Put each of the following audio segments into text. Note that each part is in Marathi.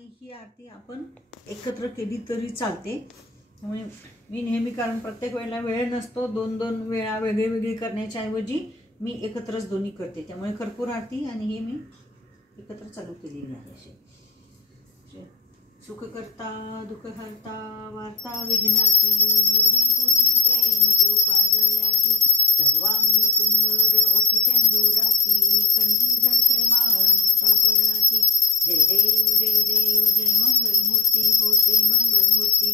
ही आरती आपण एकत्र केली तरी चालते। त्यामुळे मी नेहमी, कारण प्रत्येक वेळेला वेळ नसतो, दोन दोन वेळा वेगळी करण्याच्या ऐवजी मी एकत्रच दोन्ही करते। त्यामुळे कर्पूर आरती आणि हे मी एकत्र चालू केलेली आहे। असे सुख करता दुःख हरता वार्ता विघ्नाची, नुर्वी तुझी प्रेम कृपा जयाची, सर्वांगी सुंदर ओटी शेंदुराची, कंठी झळके माळ मुक्ता फळाची, जय देव जय मंगलमूर्ती हो श्री मंगलमूर्ती,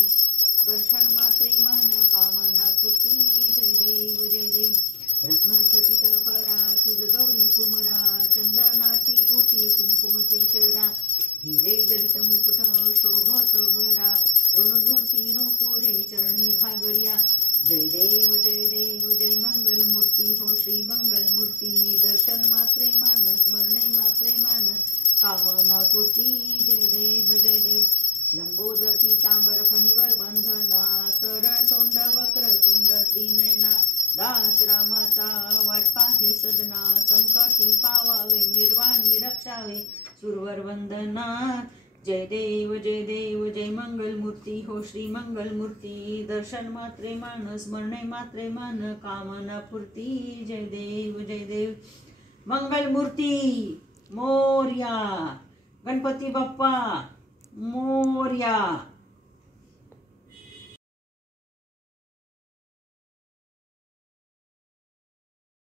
दर्शन मात्रे मन कामना पूर्ती, जय देव रत्न खचित फरा तुझ गौरी कुमरा, चंदनाची उटी कुंकुम केशरा, हिरे जडित मुकुट शोभत भरा, ऋण झुंती नुपुरे चरणी घागरिया, जय देव जय मंगलमूर्ती हो श्री मंगलमूर्ती, दर्शन मात्रे मान स्मरणे मात्रे मान कामना पूर्ती, जय देव लंबोदर पीतांबर फणीवर बंधना, सरळ सोंड वक्र तुंड त्रिनयना, दास रामाचा वाट पाहे सदना, संकटी पावावे निर्वाणी रक्षावे सुरवर वंदना, जय देव जय मंगलमूर्ती हो श्री मंगलमूर्ती, दर्शन मात्रे मान स्मरणे मात्रे मान कामना पूर्ती, जय देव मंगलमूर्ती मोरया, गणपती बाप्पा मोरया।